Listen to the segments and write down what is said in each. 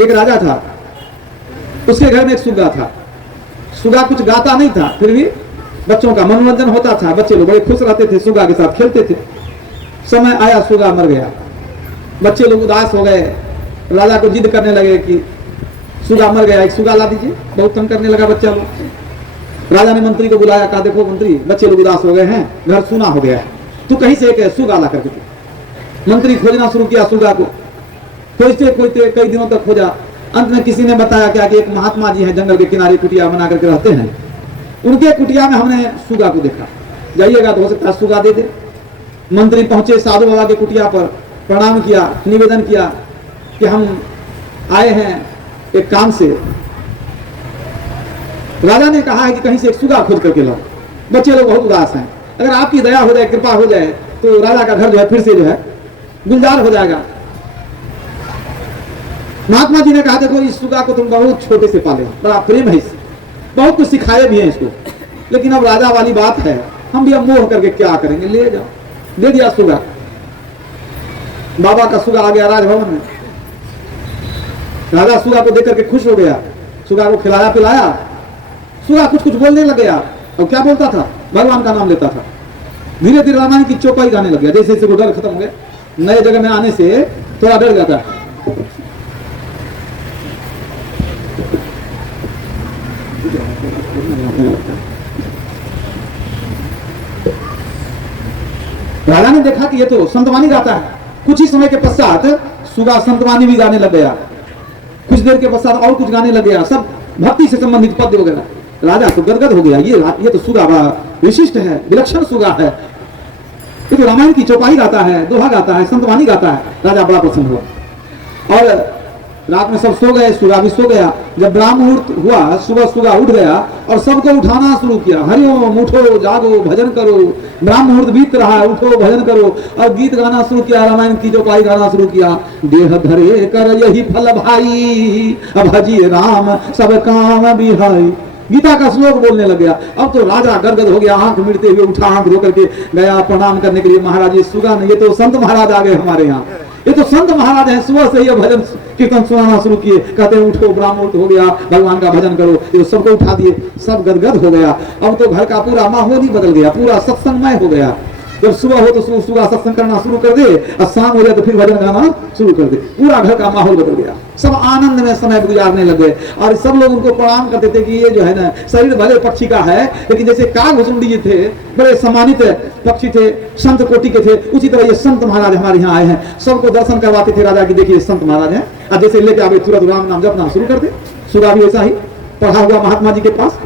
एक राजा था, उसके घर में एक सुगा था। सुगा कुछ गाता नहीं था, फिर भी बच्चों का मनोरंजन होता था, बच्चे लोग बड़े खुश रहते थे, सुगा के साथ खेलते थे। समय आया सुगा मर गया, बच्चे लोग उदास हो गए, राजा को जिद करने लगे कि सुगा मर गया, एक सुगा ला दीजिए। बहुत तंग करने लगा बच्चा लोग। राजा ने मंत्री को बुलाया, कहा देखो मंत्री, बच्चे लोग उदास हो गए हैं, घर सुना हो गया है, तू कहीं से एक सुगा ला करके दे। मंत्री खोजना शुरू किया सुगा को, खोजते खोजते कई दिनों तक खोजा। अंत में किसी ने बताया क्या कि एक महात्मा जी हैं, जंगल के किनारे कुटिया बना करके रहते हैं, उनके कुटिया में हमने सुगा को देखा, जाइएगा तो हो सकता है सुगा दे दे। मंत्री पहुंचे साधु बाबा के कुटिया पर, प्रणाम किया, निवेदन किया कि हम आए हैं एक काम से। राजा ने कहा है कि कहीं से एक सुगा खोज करके लाओ। बच्चे लोग बहुत उदास हैं, अगर आपकी दया हो जाए, कृपा हो जाए, तो राजा का घर जो है फिर से जो है गुलजार हो जाएगा। महात्मा जी ने कहा देखो इस सुगा को तुम बहुत छोटे से पाले, बड़ा प्रेम है इससे, बहुत कुछ सिखाए भी हैं इसको, लेकिन अब राजा वाली बात है, हम भी अब मोह करके क्या करेंगे, ले जाओ। दे दिया सुगा। बाबा का सुगा आ गया राजभवन में। राजा सुगा को देख करके खुश हो गया, सुगा को खिलाया पिलाया। सुगा कुछ कुछ बोलने लग गया, और क्या बोलता था, भगवान का नाम लेता था। धीरे धीरे रामायण की चौपाई गाने लग गया, जैसे जैसे वो डर खत्म हो गया, नए जगह में आने से थोड़ा डर जाता है। राजा ने देखा कि ये तो संतवानी गाता है। कुछ ही समय के पश्चात सुगा संतवानी भी गाने लग गया, कुछ देर के पश्चात और कुछ गाने लग गया, सब भक्ति से संबंधित पद्य वगैरह। राजा तो गदगद हो गया, ये तो सुगा बड़ा विशिष्ट है, विलक्षण सुगा है, ये तो रामायण की चौपाई गाता है, दोहा गाता है, संतवानी गाता है। राजा बड़ा प्रसन्न हुआ और रात में सब सो गए, सुगा भी सो गया। जब ब्राह्म मुहूर्त हुआ, सुबह सुगा उठ गया और सबको उठाना शुरू किया, हरिओम उठो जागो भजन करो, ब्राह्म मुहूर्त बीत रहा है, उठो भजन करो, और गीत गाना शुरू किया, रामायण की चौपाई गाना शुरू किया। देह धरे कर यही फल भाई, अब भजिए राम सब काम बिहाई। गीता का श्लोक बोलने लग गया। अब तो राजा गदगद हो गया, आंख मिड़ते हुए उठा, आंख धो करके गया प्रणाम करने के लिए। महाराज ये सुगा नहीं, ये तो संत महाराज आ गए हमारे यहाँ, ये तो संत महाराज हैं, सुबह से ये भजन कीर्तन सुनाना शुरू किए, कहते हैं उठो ब्राह्मण हो गया, भगवान का भजन करो। ये तो सबको उठा दिए, सब गदगद हो गया। अब तो घर का पूरा माहौल ही बदल गया, पूरा सत्संगमय हो गया। जब सुबह हो तो सुबह सत्संग करना शुरू कर दे, और शाम हो जाए तो फिर भजन गाना शुरू कर दे, पूरा घर का माहौल बदल गया। सब आनंद में समय गुजारने लगे और सब लोग उनको प्रणाम करते थे कि ये जो है ना, शरीर भले पक्षी का है, लेकिन जैसे कागभूषुंडी जी थे, बड़े सम्मानित पक्षी थे, संत कोटि के थे, उसी तरह ये संत महाराज हमारे यहाँ आए हैं। सबको दर्शन करवाते थे राजा की, देखिए संत महाराज हैं, और जैसे लेके आवे तुरंत राम नाम जपना शुरू कर दे। सुगा भी ऐसा ही पढ़ा हुआ महात्मा जी के पास।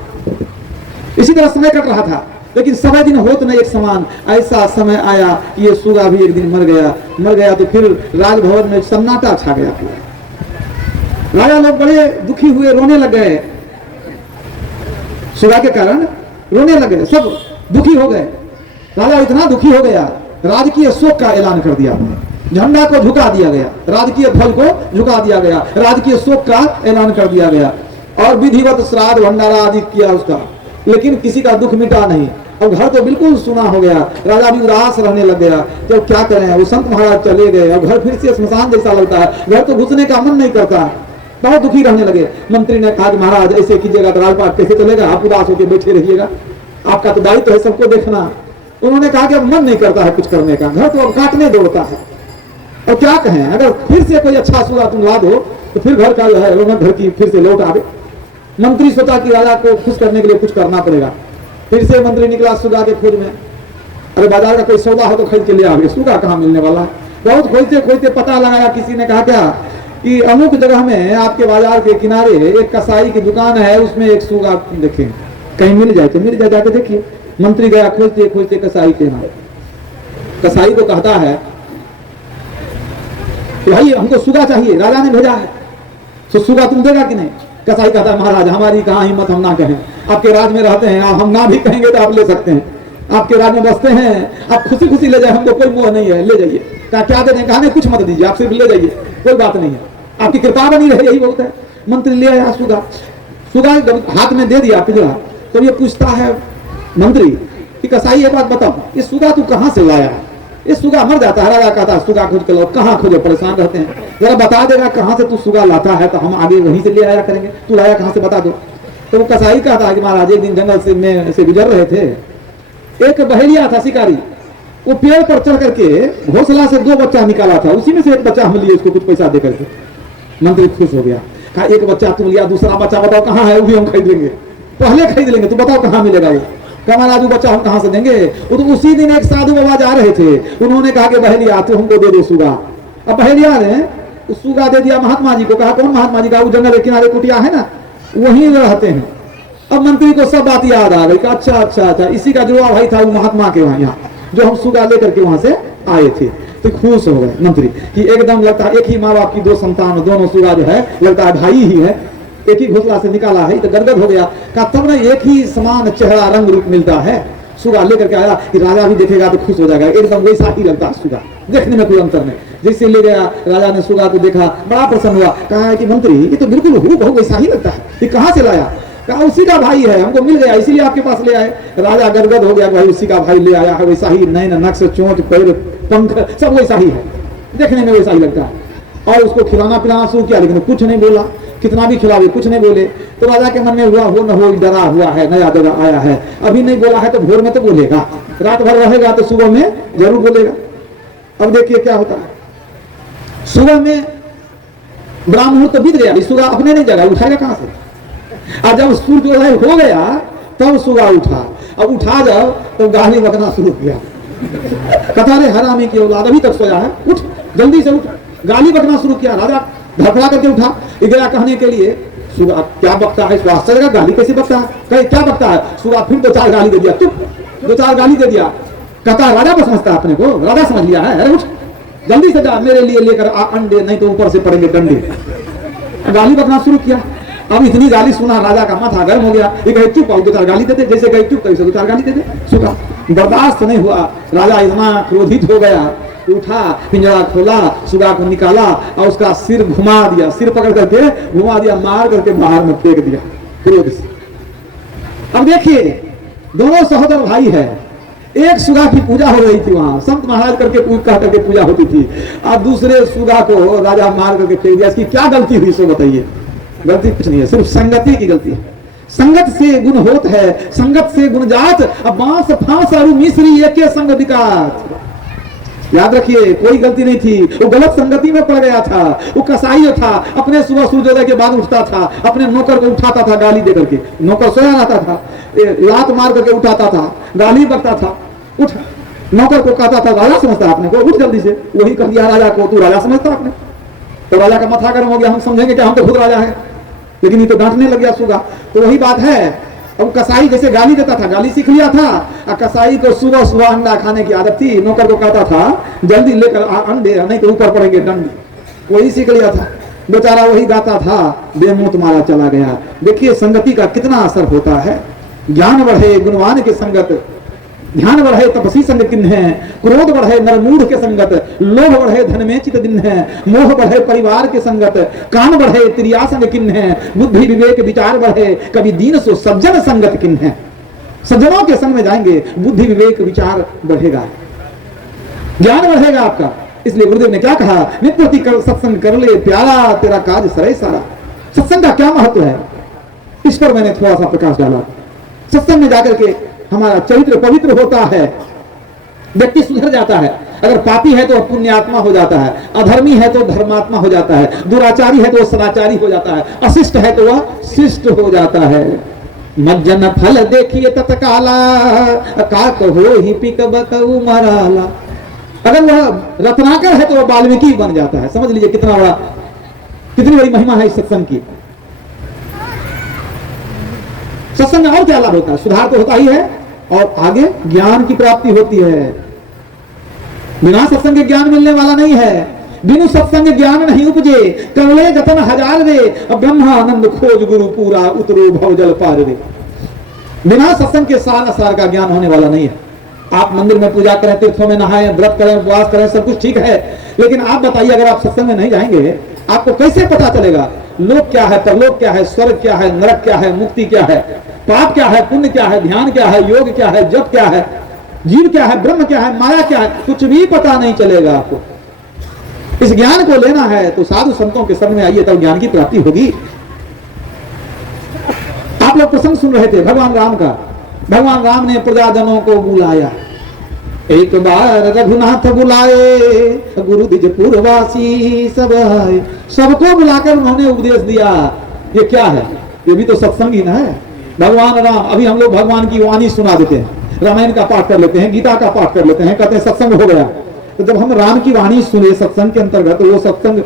इसी तरह समय कट रहा था, लेकिन समय दिन होत न एक समान। ऐसा समय आया कि ये सुगा भी एक दिन मर गया तो फिर राजभवन में सन्नाटा छा गया। राजा लोग बड़े दुखी हुए, रोने लग गए, सुगा के कारण रोने लग गए, सब दुखी हो गए। राजा इतना दुखी हो गया, राजकीय शोक का ऐलान कर दिया, झंडा को झुका दिया गया, राजकीय ध्वज को झुका दिया गया, राजकीय शोक का ऐलान कर दिया गया, और विधिवत श्राद्ध भंडारा आदि किया उसका, लेकिन किसी का दुख मिटा नहीं। और घर तो बिल्कुल सुना हो गया, राजा भी उदास रहने लग गया। जब क्या करें, वो संत महाराज चले गए और घर फिर से श्मशान जैसा लगता है, घर तो घुसने का मन नहीं करता, बहुत दुखी रहने लगे। मंत्री ने कहा कि महाराज ऐसे कीजिएगा तो राजपाट कैसे चलेगा, आप उदास होकर बैठे रहिएगा, आपका तो दायित्व है सबको देखना। उन्होंने कहा कि अब मन नहीं करता है कुछ करने का, घर तो अब काटने दौड़ता है, और क्या कहें, अगर फिर से कोई अच्छा सुगा तुम ला दो तो फिर घर का जो है रौनक घर की फिर से लौट आवे। मंत्री सोचा कि राजा को खुश करने के लिए कुछ करना पड़ेगा। फिर से मंत्री निकला सुगा के खोज में, अरे बाजार का कोई सौदा हो तो खरीद के ले आवे, सुगा कहाँ मिलने वाला। बहुत खोजते खोजते पता लगाया, किसी ने कहा क्या कि अमुक जगह में आपके बाजार के किनारे एक कसाई की दुकान है, उसमें एक सुगा देखे, कहीं मिल जाए तो मिल जाए, जाके देखिए। मंत्री गया खोजते खोजते कसाई के यहाँ, कसाई को कहता है कि भाई हमको सुगा चाहिए, राजा ने भेजा है, तो सुगा तुम देगा कि नहीं। कसाई कहता है महाराज हमारी कहाँ हिम्मत, हम ना कहें, आपके राज में रहते हैं, हम ना भी कहेंगे तो आप ले सकते हैं, आपके राज में बसते हैं, आप खुशी खुशी ले जाए, हमको कोई मोह नहीं है, ले जाइए। कहा क्या दे दें, कहा नहीं कुछ मत दीजिए, आप सिर्फ ले जाइए, कोई बात नहीं है, आपकी कृपा बनी रहे, यही बहुत है। मंत्री ले आया सुगा, सुगा हाथ में दे दिया पिंजरा। तो ये पूछता है मंत्री कि कसाई एक बात बताओ, ये सुगा तू कहाँ से लाया, ये सुगा मर जाता है। राजा कहता है सुगा खोज के लो। कहाँ खोजो, परेशान रहते हैं। जरा बता देगा कहाँ से तू सुगा लाता है तो हम आगे वहीं से ले आया करेंगे। तू लाया कहाँ से बता दो। तो वो कसाई कहता है कि महाराज एक दिन जंगल से में से गुजर रहे थे, एक बहेलिया था शिकारी, वो पेड़ पर चढ़ करके घोंसला से 2 बच्चा निकाला था, उसी में से एक बच्चा हम लिए, उसको कुछ पैसा दे करके। मंत्री खुश हो गया, कहा एक बच्चा तुम लिया, दूसरा बच्चा बताओ कहाँ है, वो भी हम खरीद लेंगे, पहले खरीद लेंगे, तो बताओ कहाँ मिलेगा वो। कहा महाराज वो बच्चा हम कहाँ से देंगे। वो तो उसी दिन एक साधु बाबा जा रहे थे, उन्होंने कहा कि बहेलिया तू हमको दे दे सुगा। अब बहेलिया ने सुगा दे दिया महात्मा जी को। कहा कौन महात्मा जी? का वो जंगल के किनारे कुटिया है ना, वहीं रहते हैं। अब मंत्री को सब बात याद आ गई। अच्छा अच्छा अच्छा, इसी का जुड़वा भाई था वो महात्मा के वहां, यहाँ जो हम सुगा लेकर के वहां से आए थे। तो खुश हो गए मंत्री कि एकदम लगता है एक ही माँ बाप की 2 संतान, दोनों सुगा जो है लगता है भाई ही है, एक ही घोंसला से निकाला है। तो गदगद हो गया। कहा तब ना एक ही समान चेहरा रंग रूप मिलता है। सुगा लेकर के आया कि राजा भी देखेगा तो खुश हो जाएगा, एकदम वैसा ही लगता है सुगा, देखने में कोई अंतर नहीं। जैसे ले गया राजा ने सुगा को देखा, बड़ा प्रसन्न हुआ। कहा कि मंत्री ये तो बिल्कुल हूबहू वैसा ही लगता है, ये कहाँ से लाया? कहा उसी का भाई है, हमको मिल गया इसीलिए आपके पास ले आए। राजा गदगद हो गया, भाई उसी का भाई ले आया है, वैसा ही नैन नक्श चोंच पैर पंख सब वैसा ही है, देखने में वैसा ही लगता है। और उसको खिलाना पिलाना शुरू किया, लेकिन कुछ नहीं बोला, कितना भी खिलावे कुछ नहीं बोले। तो राजा के मन में हुआ हो न हो डरा हुआ है, नया जगह आया है, अभी नहीं बोला है तो भोर में तो बोलेगा, रात भर रहेगा तो सुबह में जरूर बोलेगा। अब देखिए क्या होता है, सुबह में ब्राह्मण तो बीत गया, सुगा अपने नहीं जगह उठाएगा कहां से? और जब सूर्योदय हो गया तब सुगा उठा। अब उठा जब तो गाली बकना शुरू किया, कतारे हरामी की औलाद अभी तक सोया है, उठ जल्दी से उठ। गाली बकना शुरू किया। राजा धड़फड़ा करके उठा, गया कहने के लिए सुगा क्या बकता है, इसको आश्चर्य लगा, गाली कैसे बकता है? कहे क्या बकता है? सुगा फिर 2-4 गाली दे दिया, चुप 2-4 गाली दे दिया। कहता राजा को समझता है अपने को, राजा समझ लिया है, अरे उठ जल्दी से जा मेरे लिए लेकर आ अंडे, नहीं तो ऊपर से पड़ेंगे डंडे। गाली बकना शुरू किया। अब इतनी गाली सुना राजा का माथा गर्म हो गया। ये कहे चुप, और 2-4 गाली दे दे, जैसे कहे चुप कैसे 2-4 गाली दे दे। सुगा बर्दाश्त नहीं हुआ, राजा इतना क्रोधित हो गया, उठा पिंजरा खोला, सुगा को निकाला और उसका सिर घुमा दिया, सिर पकड़ करके घुमा दिया, मार करके बाहर में फेंक दिया क्रोध से। अब देखिए दोनों सहोदर भाई है, एक सुगा की पूजा हो रही थी वहां, संत महाराज करके कह करके पूजा होती थी, और दूसरे सुगा को राजा मार करके फेंक दिया। इसकी क्या गलती हुई सो बताइए? गलती कुछ नहीं है, सिर्फ संगति की गलती है। संगत से गुण होत है, संगत से गुण जात, अब बांस फांस और मिश्री एक संग विकास। याद रखिए कोई गलती नहीं थी, वो गलत संगति में पड़ गया था। वो कसाई था, अपने सुबह सूर्योदय के बाद उठता था, अपने नौकर को उठाता था गाली दे करके, नौकर सोया रहता था, लात मार करके उठाता था, गाली बकता था, उठ नौकर को कहता था राजा समझता अपने को, उठ जल्दी से। वही कह दिया राजा को, तू राजा समझता अपने? तो राजा का माथा गर्म हो गया, हम समझेंगे कि हम तो खुद राजा है, लेकिन ये तो डांटने लग गया सुगा। तो वही बात है, अब कसाई जैसे गाली देता था, गाली सीख लिया था, और कसाई को सुबह सुबह अंडा खाने की आदत थी, नौकर को कहता था जल्दी लेकर अंडे, नहीं तो ऊपर पड़ेंगे डंडे, वही सीख लिया था। बेचारा वही गाता था, बेमौत मारा चला गया। देखिए संगति का कितना असर होता है। ज्ञान बढ़े गुणवान के संगत, ध्यान बढ़े तपसी संग किन्ह है, क्रोध बढ़े नरमूढ़ के संगत, लोभ बढ़े धन में चित दिन है, मोह बढ़े परिवार के संगत, कान बढ़े त्रिया संग किन्ह है, बुद्धि विवेक विचार बढ़े, कभी दीन सो सज्जन संगत किन्ह है। सज्जनों के संग में जाएंगे, बुद्धि विवेक विचार बढ़ेगा, ज्ञान बढ़ेगा आपका। इसलिए गुरुदेव ने क्या कहा, नित्य कर सत्संग कर ले प्यारा, तेरा काज सरे सारा। सत्संग का क्या महत्व है, इस पर मैंने थोड़ा सा प्रकाश डाला। सत्संग में जाकर के हमारा चरित्र पवित्र होता है, व्यक्ति सुधर जाता है। अगर पापी है तो पुण्यात्मा हो जाता है, अधर्मी है तो धर्मात्मा हो जाता है, दुराचारी है तो सदाचारी हो जाता है, अशिष्ट है तो वह शिष्ट हो जाता है। मज्जन फल देखिए तत्काला, का कहो ही पिक बकऊ मराला। अगर वह रत्नाकर है तो वह वाल्मीकि बन जाता है। समझ लीजिए कितना बड़ा, कितनी बड़ी महिमा है इस सत्संग की। सत्संग में और क्या लाभ होता है? सुधार तो होता ही है, और आगे ज्ञान की प्राप्ति होती है। बिना सत्संग के ज्ञान मिलने वाला नहीं है। बिनु सत्संग ज्ञान नहीं उपजे, करले जतन हजार रे, ब्रह्मानंद खोज गुरु पूरा उतरो भवजल पार रे। बिना सत्संग के सार असार का ज्ञान होने वाला नहीं है। आप मंदिर में पूजा करें, तीर्थों में नहाएं, व्रत करें, उपवास करें, सब कुछ ठीक है, लेकिन आप बताइए अगर आप सत्संग में नहीं जाएंगे, आपको कैसे पता चलेगा लोक क्या है, परलोक क्या है, स्वर्ग क्या है, नरक क्या है, मुक्ति क्या है, पाप क्या है, पुण्य क्या है, ध्यान क्या है, योग क्या है, जप क्या है, जीव क्या है, ब्रह्म क्या है, माया क्या है, कुछ भी पता नहीं चलेगा आपको। इस ज्ञान को लेना है तो साधु संतों के संग में आइए, तब ज्ञान की प्राप्ति होगी। आप लोग प्रसंग सुन रहे थे भगवान राम का। भगवान राम ने प्रजाजनों को बुलाया, एक बार रघुनाथ बुलाए, गुरु द्विजपुर वासी सब आए। सबको बुलाकर उन्होंने उपदेश दिया। ये क्या है? ये भी तो सत्संग ही ना है। भगवान राम, अभी हम लोग भगवान की वाणी सुना देते हैं, रामायण का पाठ कर लेते हैं, गीता का पाठ कर लेते हैं, कहते हैं सत्संग हो गया। तो जब हम राम की वाणी सुने सत्संग के अंतर्गत, तो वो सत्संग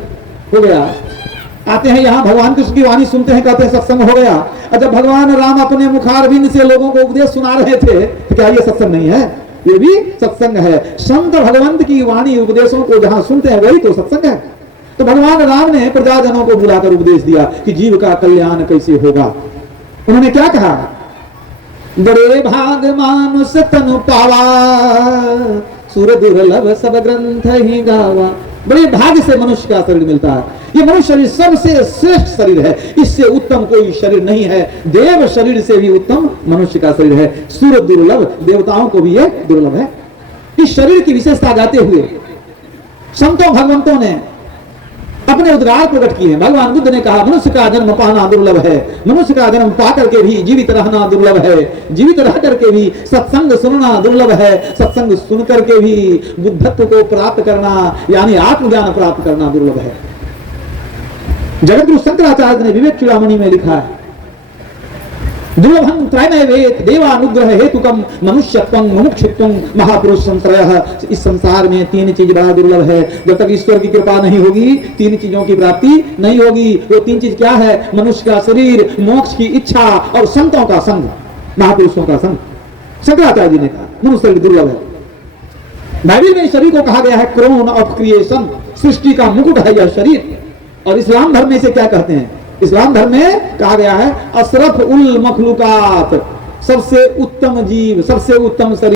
हो गया। आते हैं यहाँ भगवान कृष्ण की वाणी सुनते हैं, कहते हैं सत्संग हो गया। और जब भगवान राम अपने मुखारविंद से लोगों को उपदेश सुना रहे थे, तो क्या ये सत्संग नहीं है? ये भी सत्संग है। संत भगवंत की वाणी उपदेशों को जहां सुनते हैं वही तो सत्संग है। तो भगवान राम ने प्रजाजनों को बुलाकर उपदेश दिया कि जीव का कल्याण कैसे होगा। उन्होंने क्या कहा? बड़े भाग मानुष तनु पावा, सुर दुर्लभ सब ग्रंथ ही गावा। बड़े भाग्य से मनुष्य का शरीर मिलता है। ये मनुष्य शरीर सबसे श्रेष्ठ शरीर है, इससे उत्तम कोई शरीर नहीं है। देव शरीर से भी उत्तम मनुष्य का शरीर है। सुर दुर्लभ, देवताओं को भी ये दुर्लभ है। इस शरीर की विशेषता गाते हुए संतों भगवंतों ने अपने उद्गार प्रकट किए हैं। भगवान बुद्ध ने कहा मनुष्य का जन्म पाना दुर्लभ है, मनुष्य का जन्म पा करके भी जीवित रहना दुर्लभ है, जीवित रह करके भी सत्संग सुनना दुर्लभ है, सत्संग सुन करके भी बुद्धत्व को प्राप्त करना यानी आत्मज्ञान प्राप्त करना दुर्लभ है। जगतगुरु शंकराचार्य ने विवेक चूड़ामणि में लिखा है, दुर्लभं त्रयनैवेत देवानुग्रह हेतुकम मनुष्यत्वं मुमुक्षुत्वं महापुरुष संश्रयः। इस संसार में तीन चीज बड़ा दुर्लभ है। जब तक ईश्वर की कृपा नहीं होगी तीन चीजों की प्राप्ति नहीं होगी। वो तीन चीज क्या है? मनुष्य का शरीर, मोक्ष की इच्छा और संतों का संग, महापुरुषों का संग। शंकराचार्य जी ने कहा मनुष्य शरीर दुर्लभ है। बाइबल में शरीर को कहा गया है क्रोन ऑफ क्रिएशन, सृष्टि का मुकुट है यह शरीर। और इस्लाम धर्म में इसे क्या कहते हैं? इस्लाम धर्म में कहा गया है अशरफ उल मखलूकात, सबसे उत्तम जीव, सबसे उत्तम शरीर।